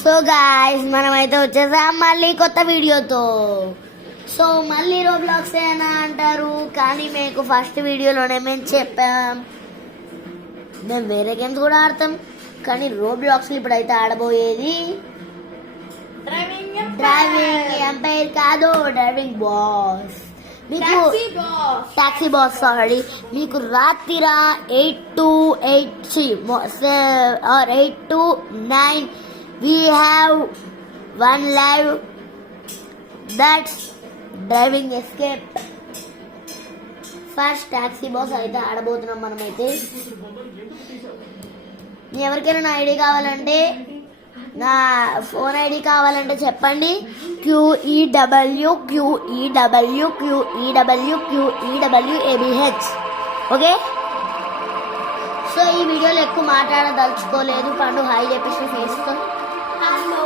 So guys మనమైతే వచ్చేసాం మళ్ళీ కొత్త వీడియోతో. సో మళ్ళీ రోబ్లాక్స్ ఏనా అంటారు, కానీ మీకు ఫస్ట్ వీడియోలోనే మేము చెప్పాం మేము వేరే గేమ్స్ కూడా ఆడతాం, కానీ రోబ్లాక్స్ ఇప్పుడైతే ఆడబోయేది డ్రైవింగ్ ఎంపైర్ కాదు, డ్రైవింగ్ బాస్. మీకు టాక్సీ బాస్ సారీ. మీకు రాత్రి 8 to 9 we have one live, that's driving escape. First taxi boss అయితే ఆడబోతున్నాం మనమైతే. ఎవరికైనా నా ఐడి కావాలంటే, నా ఫోన్ ఐడి కావాలంటే చెప్పండి. QEWQEWQEWQEWABH. ఓకే. సో ఈ వీడియోలో ఎక్కువ మాట్లాడదలుచుకోలేదు. పండు హాయ్ చెప్పేసి ఫేస్తో. హలో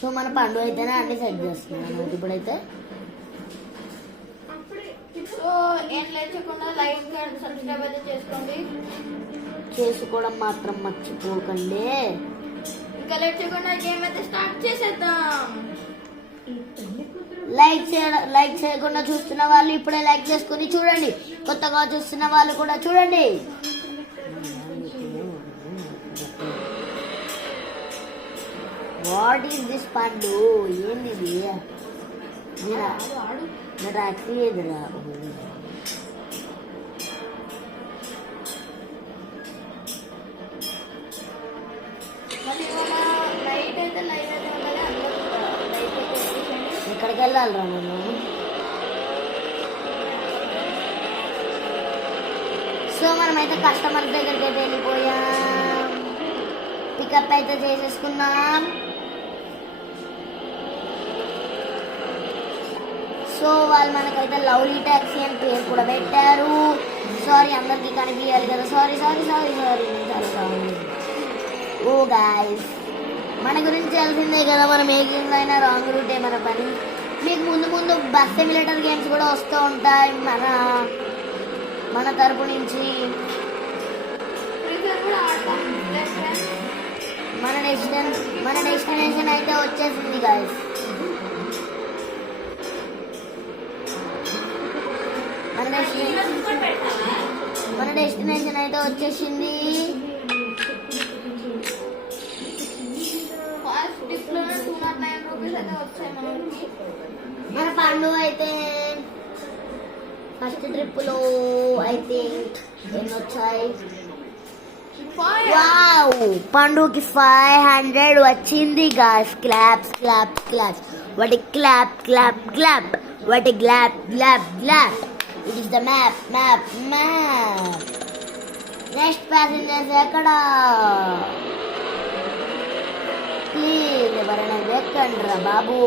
సో మన పండు అయితేనే అన్ని సెట్ చేస్తున్నాను ఇప్పుడైతే. చేసుకోవడం మాత్రం మర్చిపోకండి. ఇంకా లేట్ చేయకుండా గేమ్ అయితే స్టార్ట్ చేసేద్దాం. లైక్ చేయకుండా చూస్తున్న వాళ్ళు ఇప్పుడే లైక్ చేసుకుని చూడండి, కొత్తగా చూస్తున్న వాళ్ళు కూడా చూడండి. వాట్ ఈస్ దిస్ పండు? ఏంది ఇది? నా టాక్సీ ఎదురా. ఎక్కడికి వెళ్ళాలిరా నేను? సో మనమైతే కస్టమర్ దగ్గరికి అయితే వెళ్ళిపోయాం, పికప్ అయితే చేసేసుకున్నాం. సో వాళ్ళు మనకైతే లవ్లీ ట్యాక్సీ అని పేరు కూడా పెట్టారు. సారీ అందరికీ కనిపించాలి కదా, సారీ. ఓ గాయ్స్, మన గురించి తెలిసిందే కదా, మనం ఏ గేమ్స్ అయినా రాంగ్ రూటే మన పని. మీకు ముందు బస్ సిమ్యులేటర్ గేమ్స్ కూడా వస్తూ ఉంటాయి మన తరపు నుంచి. మన డెస్టినేషన్ అయితే వచ్చేసింది గాయ్స్. మన డెస్టినేషన్ అయితే వచ్చేసింది. మన పండు అయితే ఫస్ట్ ట్రిప్ లో ఐ థింక్ ఎన్ని వచ్చాయి? వావ్, పండుకి 500 వచ్చింది గాయ్స్. క్లాప్స్. వాటి క్లాప్. వాటి clap. It is the map. Next passengers ఎక్కడ? ప్లీజ్ ఎవరైనా ఎక్కండి రా బాబు.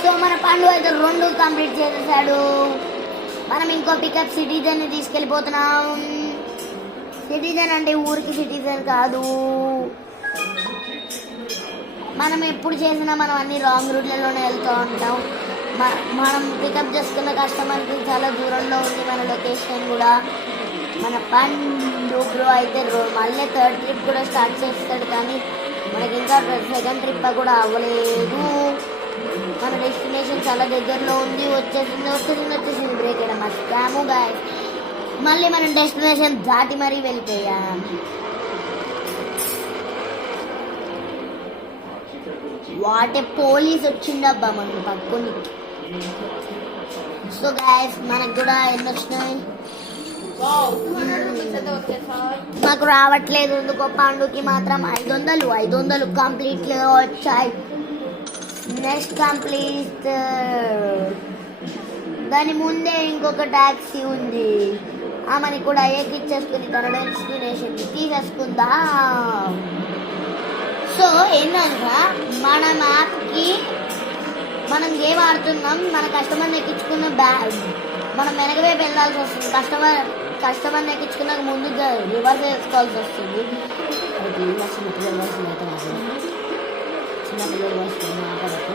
సో మన పండు అయితే 2 కంప్లీట్ చేసేసాడు. మనం ఇంకో పికప్ సిటిజన్ ని తీసుకెళ్ళిపోతున్నాం. సిటిజన్ అంటే ఊరికి సిటిజన్ కాదు. మనం ఎప్పుడు చేసినా మనం అన్ని రాంగ్ రూట్లలోనే వెళ్తూ ఉంటాం. మనం పికప్ చేసుకున్న కస్టమర్కి చాలా దూరంలో ఉంది మన లొకేషన్ కూడా. మన పండు బ్రో అయితే మళ్ళీ 3rd ట్రిప్ కూడా స్టార్ట్ చేస్తాడు, కానీ మనకి ఇంకా 2nd ట్రిప్ కూడా అవ్వలేదు. మన డెస్టినేషన్ చాలా దగ్గరలో ఉంది. వచ్చేసింది. బ్రేక్ వేయడం మర్చిపోయాము గాయ్స్. మళ్ళీ మనం డెస్టినేషన్ దాటి మరీ వెళ్ళిపోయాం. వాటే పోలీస్ వచ్చిండబ్బా మనం పట్టుకొని. సో గాయ్స్ మనకు కూడా ఎన్ని వచ్చినాయి? మాకు రావట్లేదు ఎందుకో. పండుకి మాత్రం 500 కంప్లీట్ వచ్చాయి. Next complete. దాని ముందే ఇంకొక ట్యాక్సీ ఉంది, ఆమెని కూడా ఎక్కిచ్చేసుకుని తన డెస్టినేషన్ తీసేసుకుందాం. సో ఏంటంటే మన మ్యాప్కి మనం గేమ్ ఆడుతున్నాం, మన కస్టమర్ని ఎక్కించుకున్న మనం వెనక వైపు వెళ్ళాల్సి వస్తుంది. కస్టమర్ని ఎక్కించుకున్నాక ముందుగా రివర్స్ వేసుకోవాల్సి వస్తుంది. అది ఇలా చిన్నపిల్లల వయసు అయితే మాట్లాడు, చిన్నపిల్లల వయసు మాట్లాడకు.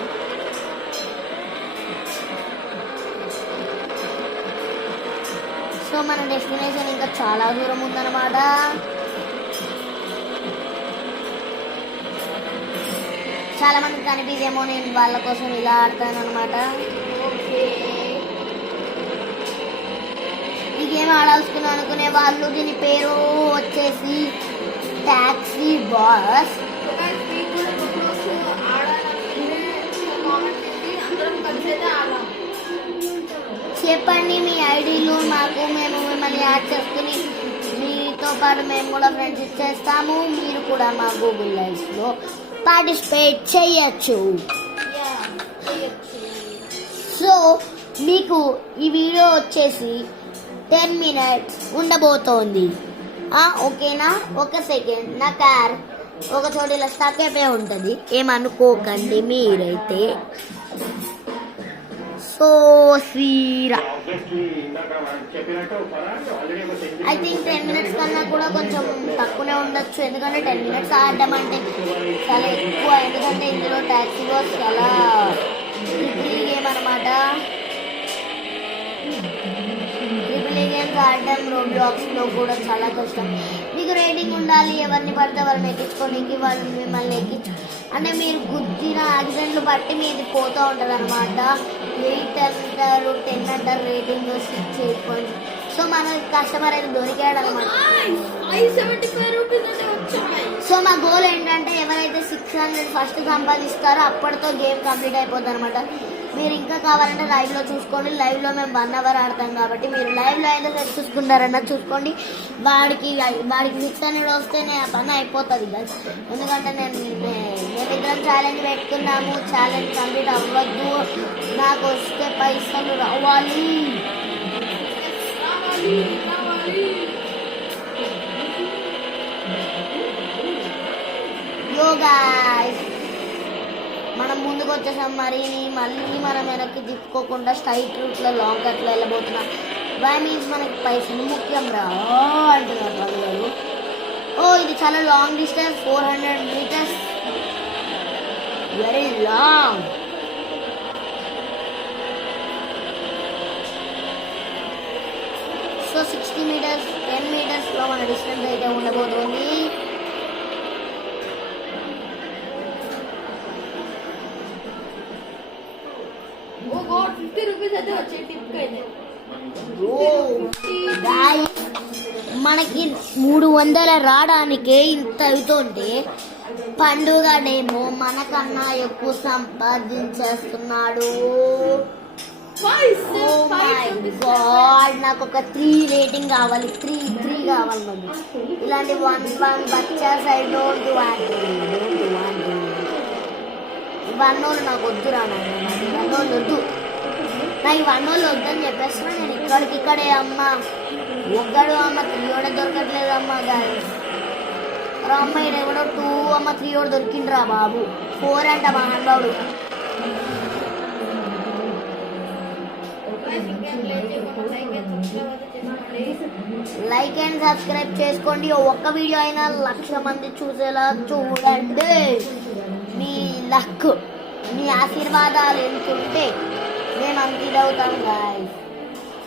సో మన డెస్టినేషన్ ఇంకా చాలా దూరం ఉందన్నమాట. చాలా మంది కనిపిదేమో, నేను వాళ్ళ కోసం ఇలా ఆడతాను అనమాట. ఈ గేమ్ ఆడాల్సుకున్నాను అనుకునే వాళ్ళు దీని పేరు వచ్చేసి టాక్సీ బాస్. చెప్పండి మీ ఐడీలు మాకు, మేము మిమ్మల్ని యాడ్ చేసుకుని మీతో పాటు మేము కూడా ఫ్రెండ్షిప్ చేస్తాము. మీరు కూడా మా గూగుల్ లైవ్స్లో పార్టిసిపేట్ చేయొచ్చు. సో మీకు ఈ వీడియో వచ్చేసి 10 minutes ఉండబోతోంది. ఓకేనా? ఒక సెకండ్, నా కార్ ఒక చోటు ఇలా స్టక్ అయిపోయి ఉంటుంది, ఏమనుకోకండి మీరైతే. సో సీరా ఐ థింక్ 10 minutes కన్నా కూడా కొంచెం తక్కువనే ఉండొచ్చు, ఎందుకంటే 10 minutes ఆడడం అంటే చాలా ఎక్కువ. ఎందుకంటే ఇందులో టాక్సీ బాస్ చాలా గేమ్ అనమాట. గేమ్స్ ఆడడం రోబ్లాక్స్లో కూడా చాలా కష్టం. మీకు రేటింగ్ ఉండాలి, ఎవరిని పడితే వాళ్ళని ఎక్కించుకోనికి, వాళ్ళని మిమ్మల్ని అంటే మీరు గుద్దిన యాక్సిడెంట్లు బట్టి మీది పోతూ ఉంటుంది అనమాట. 8 అంటారు, 10 అంటారు రేటింగ్, 6, 8 సో మన కస్టమర్ అయితే దొరికాడు అనమాట. సో మా గోల్ ఏంటంటే ఎవరైతే 600 ఫస్ట్ సంపాదిస్తారో అప్పటితో గేమ్ కంప్లీట్ అయిపోతుంది అనమాట. మీరు ఇంకా కావాలంటే లైవ్లో చూసుకోండి. లైవ్లో మేము 1 hour ఆడతాం కాబట్టి మీరు లైవ్లో అయితే చూసుకుంటారన్న చూసుకోండి. వాడికి 600 వస్తేనే ఆ పని అయిపోతుంది కదా. ఎందుకంటే మేమిద్దరం ఛాలెంజ్ పెట్టుకున్నాము. ఛాలెంజ్ కంప్లీట్ అవ్వద్దు, నాకు వస్తే పైసలు రావాలి. గాయ్స్ మనం ముందుకు వచ్చేసాం. మళ్ళీ మనం వెనక్కి తిప్పుకోకుండా స్ట్రైట్ రూట్లో లాంగ్ కట్లో వెళ్ళబోతున్నాం. వై మీన్స్ మనకి పైసలు ముఖ్యం రా అంటున్నారు వాళ్ళు. ఇది చాలా long distance, 400 meters, very long. So 60 meters, 10 metersలో మన డిస్టెన్స్ అయితే ఉండబోతుంది. మనకి 300 రావడానికే ఇంత అవుతుంటే పండుగడేమో మనకన్నా ఎక్కువ సంపాదించేస్తున్నాడు. నాకు ఒక 3 రేటింగ్ కావాలి, 3 కావాలి. మరి ఇలాంటి 1 బచ్చా సైడ్ డోంట్ వాంట్ 1 వాళ్ళు నాకు వద్దురా, నాకు 1 వాళ్ళు వద్దు, నాకు 1 వాళ్ళు వద్దని చెప్పేస్తున్నా. నేను ఇక్కడికిక్కడే అమ్మ ఒక్కడు అమ్మ 3 కూడా దొరకట్లేదు అమ్మ. అమ్మ ఎవడో 2 అమ్మ 3 కూడా దొరికిండ్రా బాబు. 4 అంట మహానుభావుడు. లైక్ అండ్ సబ్స్క్రైబ్ చేసుకోండి. ఒక్క వీడియో అయినా 1,00,000 మంది చూసేలా చూడండి. మీ లక్, మీ ఆశీర్వాదాలు ఎంతుంటే మేము అంత ఇదవుతాం గాయ్స్.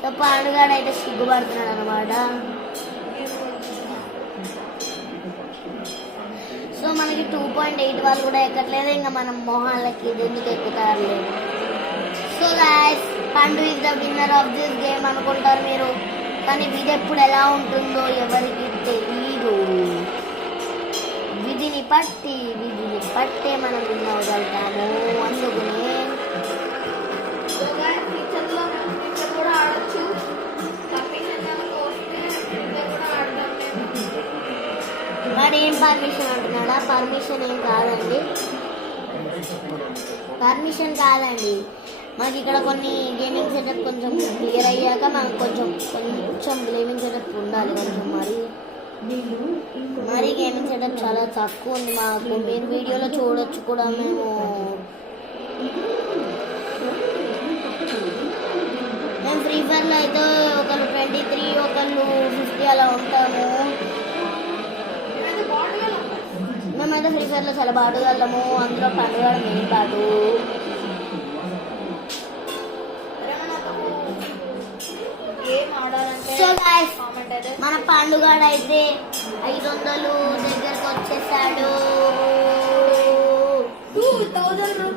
సో పండుగాడైతే సిగ్గుపడుతున్నాడు అనమాట. సో మనకి 2.8 వాళ్ళు కూడా ఎక్కట్లేదు. ఇంకా మనం మొహాలకి ఇది ఎందుకు ఎక్కుతారు. సో గాయ్స్, పండు is the winner of this game అనుకుంటారు మీరు, కానీ ఇది ఎప్పుడు ఎలా ఉంటుందో ఎవరికి తెలీదు. విధిని పట్టే మనం విన్ అవ్వగలుగుతాము. అందుకనే వాడు ఏం పర్మిషన్ అంటున్నాడా? పర్మిషన్ ఏం కాదండి, పర్మిషన్ కాదండి. మాకు ఇక్కడ కొన్ని గేమింగ్ సెటప్ కొంచెం క్లియర్ అయ్యాక మాకు కొంచెం గేమింగ్ సెటప్ ఉండాలి. కొంచెం మరి గేమింగ్ సెటప్ చాలా తక్కువ ఉంది మాకు. మీరు వీడియోలో చూడొచ్చు కూడా. మేము ఫ్రీ ఫైర్లో అయితే ఒకరు 23 ఒకళ్ళు 50 అలా ఉంటాము. మేమైతే ఫ్రీ ఫైర్లో చాలా బాగా వెళ్ళము. అందులో పండుగ మెయిన్ పాటు. సో గైస్ మన పండుగ అయితే 500 దగ్గరకు వచ్చేసాడు.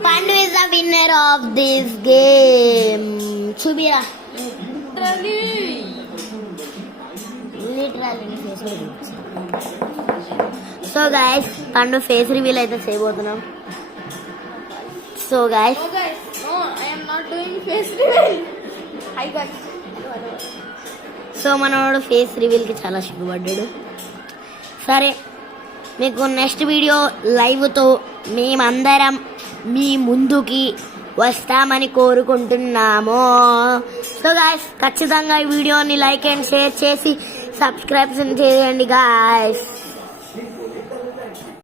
Pandu is the winner of this game. చూపిరా literally face reveal. So guys Pandu face reveal అయితే చేయబోతున్నాం. సో గైస్ సో మనోడు ఫేస్ రివీల్కి చాలా సిగ్గుపడ్డాడు. సరే మీకు నెక్స్ట్ వీడియో లైవ్తో మేమందరం మీ ముందుకి వస్తామని కోరుకుంటున్నాము. సో గాయస్ ఖచ్చితంగా ఈ వీడియోని లైక్ అండ్ షేర్ చేసి సబ్స్క్రైబ్ చేయండి గాయస్.